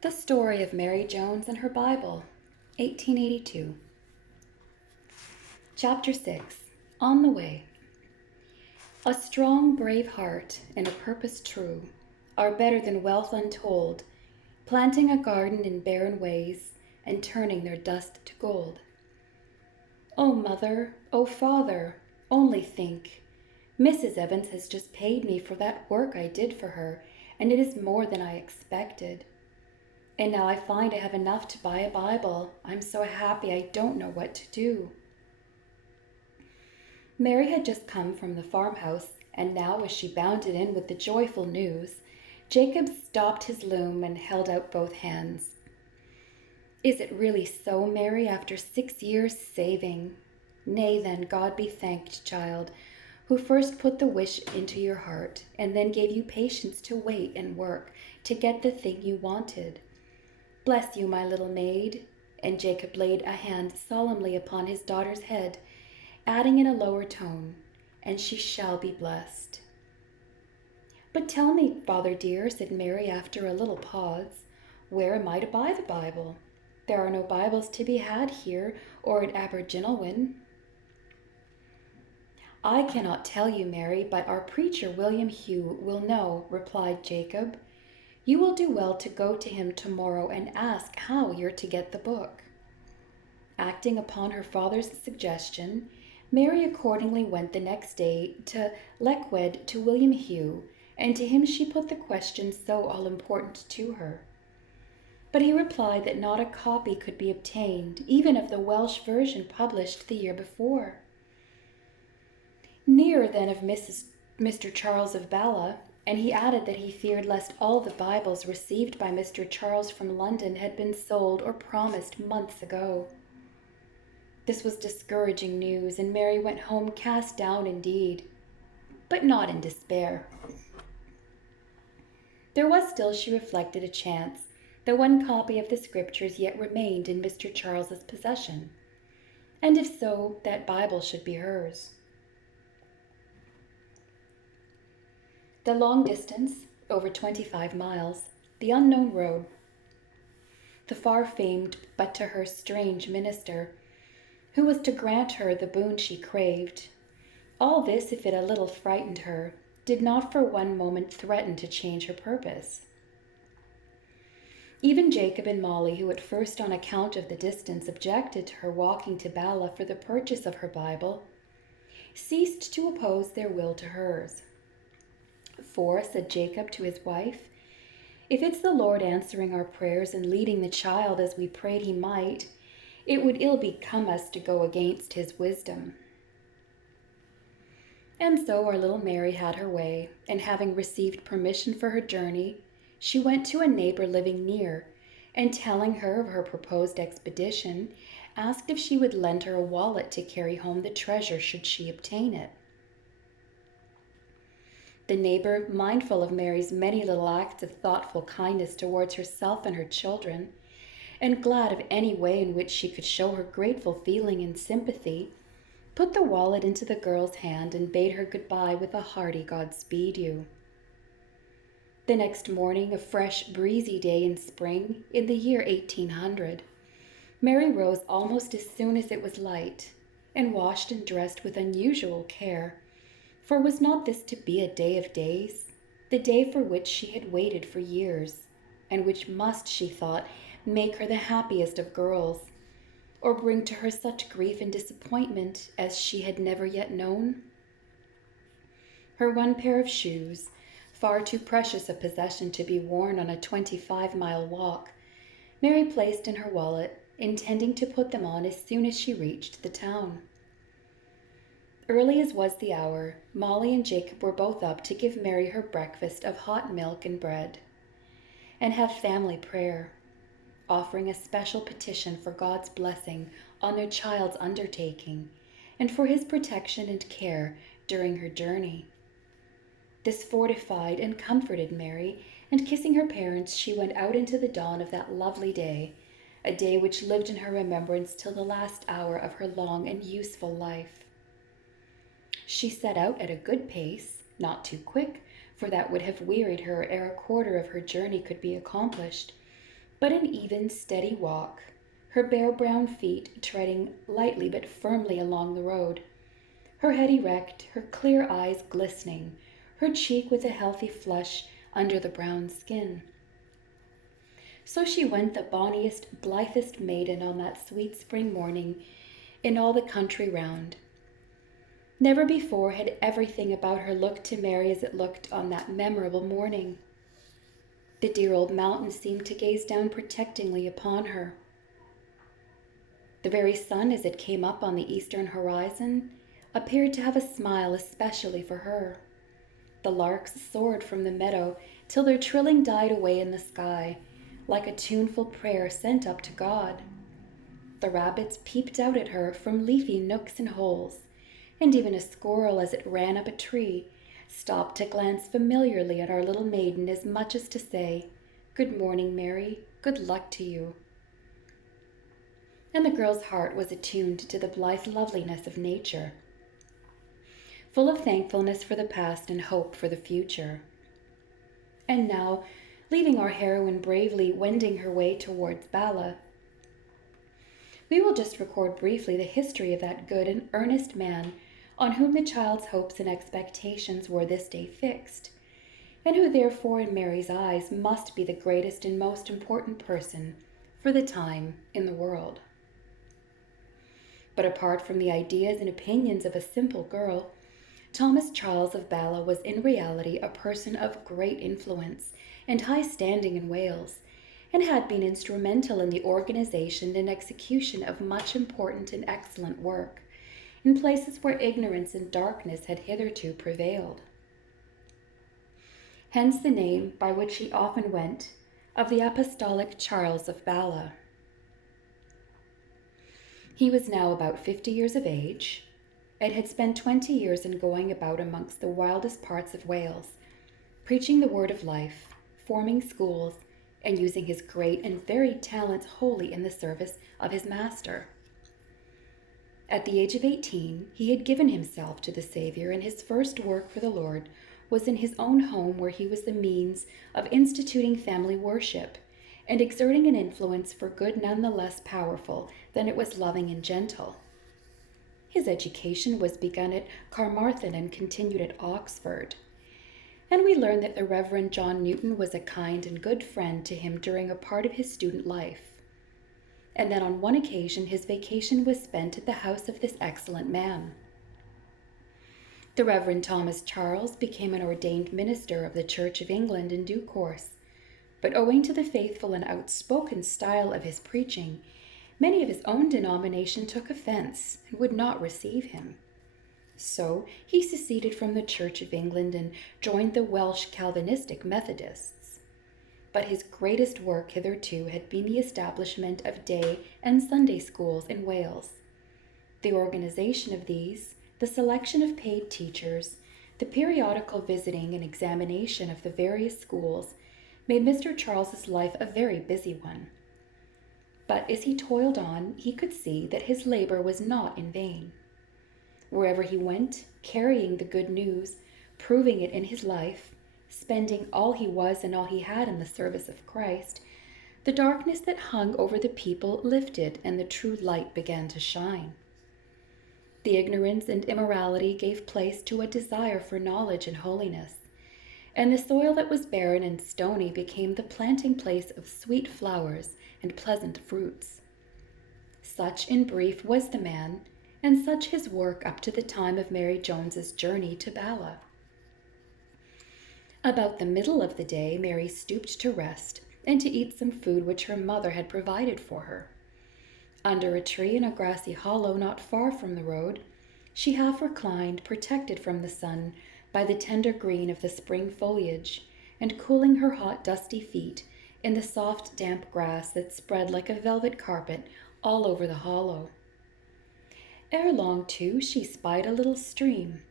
The Story of Mary Jones and Her Bible, 1882. Chapter 6. On the Way. A strong, brave heart and a purpose true are better than wealth untold, planting a garden in barren ways and turning their dust to gold. Oh, mother, oh, father, only think. Mrs. Evans has just paid me for that work I did for her, and it is more than I expected. And now I find I have enough to buy a Bible. I'm so happy I don't know what to do. Mary had just come from the farmhouse, and now as she bounded in with the joyful news, Jacob stopped his loom and held out both hands. Is it really so, Mary, after 6 years saving? Nay, then, God be thanked, child, who first put the wish into your heart, and then gave you patience to wait and work to get the thing you wanted. Bless you, my little maid. And Jacob laid a hand solemnly upon his daughter's head, adding in a lower tone, and she shall be blessed. But tell me, father dear, said Mary after a little pause, where am I to buy the Bible? There are no Bibles to be had here or at Abergynolwyn. I cannot tell you, Mary, but our preacher, William Hugh, will know, replied Jacob. You will do well to go to him tomorrow and ask how you're to get the book. Acting upon her father's suggestion, Mary accordingly went the next day to Leckwed to William Hugh, and to him she put the question so all-important to her. But he replied that not a copy could be obtained, even of the Welsh version published the year before. Nearer then of Mr. Charles of Bala, and he added that he feared lest all the Bibles received by Mr. Charles from London had been sold or promised months ago. This was discouraging news, and Mary went home cast down indeed, but not in despair. There was still, she reflected, a chance that one copy of the Scriptures yet remained in Mr. Charles's possession, and if so, that Bible should be hers. The long distance, over 25 miles, the unknown road, the far-famed but to her strange minister, who was to grant her the boon she craved, all this, if it a little frightened her, did not for one moment threaten to change her purpose. Even Jacob and Molly, who at first on account of the distance objected to her walking to Bala for the purchase of her Bible, ceased to oppose their will to hers. For, said Jacob to his wife, if it's the Lord answering our prayers and leading the child as we prayed he might, it would ill become us to go against his wisdom. And so our little Mary had her way, and having received permission for her journey, she went to a neighbor living near, and telling her of her proposed expedition, asked if she would lend her a wallet to carry home the treasure should she obtain it. The neighbor, mindful of Mary's many little acts of thoughtful kindness towards herself and her children, and glad of any way in which she could show her grateful feeling and sympathy, put the wallet into the girl's hand and bade her goodbye with a hearty Godspeed you. The next morning, a fresh, breezy day in spring, in the year 1800, Mary rose almost as soon as it was light, and washed and dressed with unusual care. For was not this to be a day of days, the day for which she had waited for years, and which must, she thought, make her the happiest of girls, or bring to her such grief and disappointment as she had never yet known? Her one pair of shoes, far too precious a possession to be worn on a 25-mile walk, Mary placed in her wallet, intending to put them on as soon as she reached the town. Early as was the hour, Molly and Jacob were both up to give Mary her breakfast of hot milk and bread, and have family prayer, offering a special petition for God's blessing on their child's undertaking, and for his protection and care during her journey. This fortified and comforted Mary, and kissing her parents, she went out into the dawn of that lovely day, a day which lived in her remembrance till the last hour of her long and useful life. She set out at a good pace, not too quick, for that would have wearied her ere a quarter of her journey could be accomplished, but an even, steady walk, her bare brown feet treading lightly but firmly along the road, her head erect, her clear eyes glistening, her cheek with a healthy flush under the brown skin. So she went the bonniest, blithest maiden on that sweet spring morning in all the country round. Never before had everything about her looked to Mary as it looked on that memorable morning. The dear old mountain seemed to gaze down protectingly upon her. The very sun, as it came up on the eastern horizon, appeared to have a smile especially for her. The larks soared from the meadow till their trilling died away in the sky, like a tuneful prayer sent up to God. The rabbits peeped out at her from leafy nooks and holes, and even a squirrel, as it ran up a tree, stopped to glance familiarly at our little maiden, as much as to say, "Good morning, Mary, good luck to you." And the girl's heart was attuned to the blithe loveliness of nature, full of thankfulness for the past and hope for the future. And now, leaving our heroine bravely wending her way towards Bala, we will just record briefly the history of that good and earnest man on whom the child's hopes and expectations were this day fixed, and who therefore in Mary's eyes must be the greatest and most important person for the time in the world. But apart from the ideas and opinions of a simple girl, Thomas Charles of Bala was in reality a person of great influence and high standing in Wales, and had been instrumental in the organization and execution of much important and excellent work, in places where ignorance and darkness had hitherto prevailed. Hence the name by which he often went of the Apostolic Charles of Bala. He was now about 50 years of age, and had spent 20 years in going about amongst the wildest parts of Wales, preaching the word of life, forming schools, and using his great and varied talents wholly in the service of his Master. At the age of 18, he had given himself to the Savior, and his first work for the Lord was in his own home, where he was the means of instituting family worship and exerting an influence for good none the less powerful than it was loving and gentle. His education was begun at Carmarthen and continued at Oxford, and we learn that the Reverend John Newton was a kind and good friend to him during a part of his student life, and that on one occasion his vacation was spent at the house of this excellent man. The Reverend Thomas Charles became an ordained minister of the Church of England in due course, but owing to the faithful and outspoken style of his preaching, many of his own denomination took offense and would not receive him. So he seceded from the Church of England and joined the Welsh Calvinistic Methodists. But his greatest work hitherto had been the establishment of day and Sunday schools in Wales. The organization of these, the selection of paid teachers, the periodical visiting and examination of the various schools made Mr. Charles's life a very busy one. But as he toiled on, he could see that his labor was not in vain. Wherever he went, carrying the good news, proving it in his life, spending all he was and all he had in the service of Christ, the darkness that hung over the people lifted and the true light began to shine. The ignorance and immorality gave place to a desire for knowledge and holiness, and the soil that was barren and stony became the planting place of sweet flowers and pleasant fruits. Such, in brief, was the man, and such his work up to the time of Mary Jones's journey to Bala. About the middle of the day, Mary stooped to rest and to eat some food which her mother had provided for her. Under a tree in a grassy hollow not far from the road, she half reclined, protected from the sun by the tender green of the spring foliage, and cooling her hot, dusty feet in the soft, damp grass that spread like a velvet carpet all over the hollow. Ere long, too, she spied a little stream,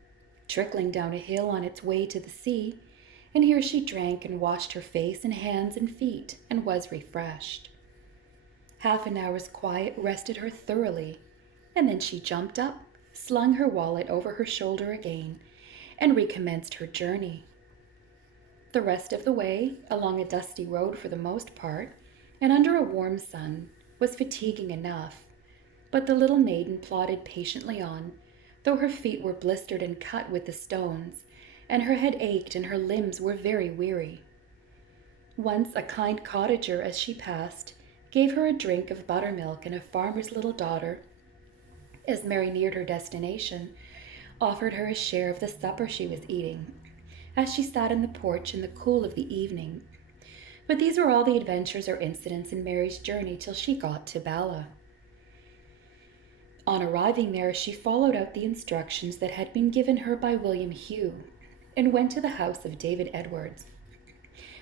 trickling down a hill on its way to the sea, and here she drank and washed her face and hands and feet, and was refreshed. Half an hour's quiet rested her thoroughly, and then she jumped up, slung her wallet over her shoulder again, and recommenced her journey. The rest of the way, along a dusty road for the most part, and under a warm sun was fatiguing enough, but the little maiden plodded patiently on, though her feet were blistered and cut with the stones, and her head ached and her limbs were very weary. Once a kind cottager, as she passed, gave her a drink of buttermilk, and a farmer's little daughter, as Mary neared her destination, offered her a share of the supper she was eating, as she sat in the porch in the cool of the evening. But these were all the adventures or incidents in Mary's journey till she got to Bala. On arriving there, she followed out the instructions that had been given her by William Hugh, and went to the house of David Edwards,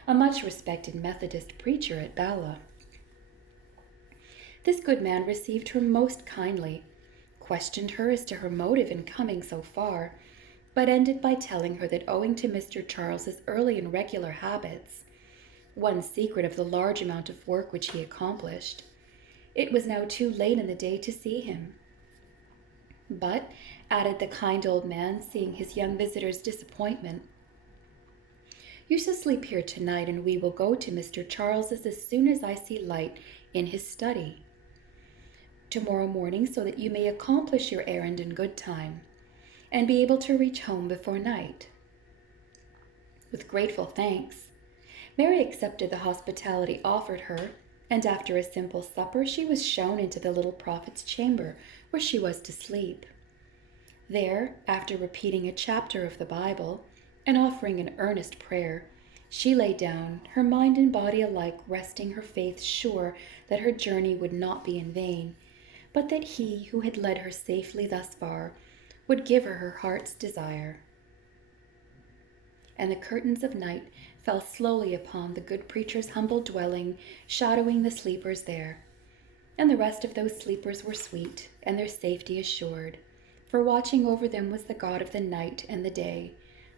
a much respected Methodist preacher at Bala. This good man received her most kindly, questioned her as to her motive in coming so far, but ended by telling her that owing to Mr. Charles's early and regular habits, one secret of the large amount of work which he accomplished, it was now too late in the day to see him. But, added the kind old man, seeing his young visitor's disappointment, you shall sleep here tonight, and we will go to Mr. Charles's as soon as I see light in his study tomorrow morning, so that you may accomplish your errand in good time, and be able to reach home before night. With grateful thanks, Mary accepted the hospitality offered her, and after a simple supper she was shown into the little prophet's chamber, where she was to sleep. There, after repeating a chapter of the Bible and offering an earnest prayer, she lay down, her mind and body alike resting, her faith sure that her journey would not be in vain, but that he who had led her safely thus far would give her her heart's desire. And the curtains of night fell slowly upon the good preacher's humble dwelling, shadowing the sleepers there. And the rest of those sleepers were sweet, and their safety assured, for watching over them was the God of the night and the day,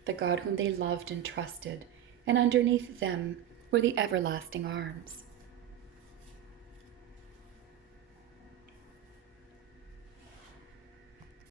the God whom they loved and trusted, and underneath them were the everlasting arms.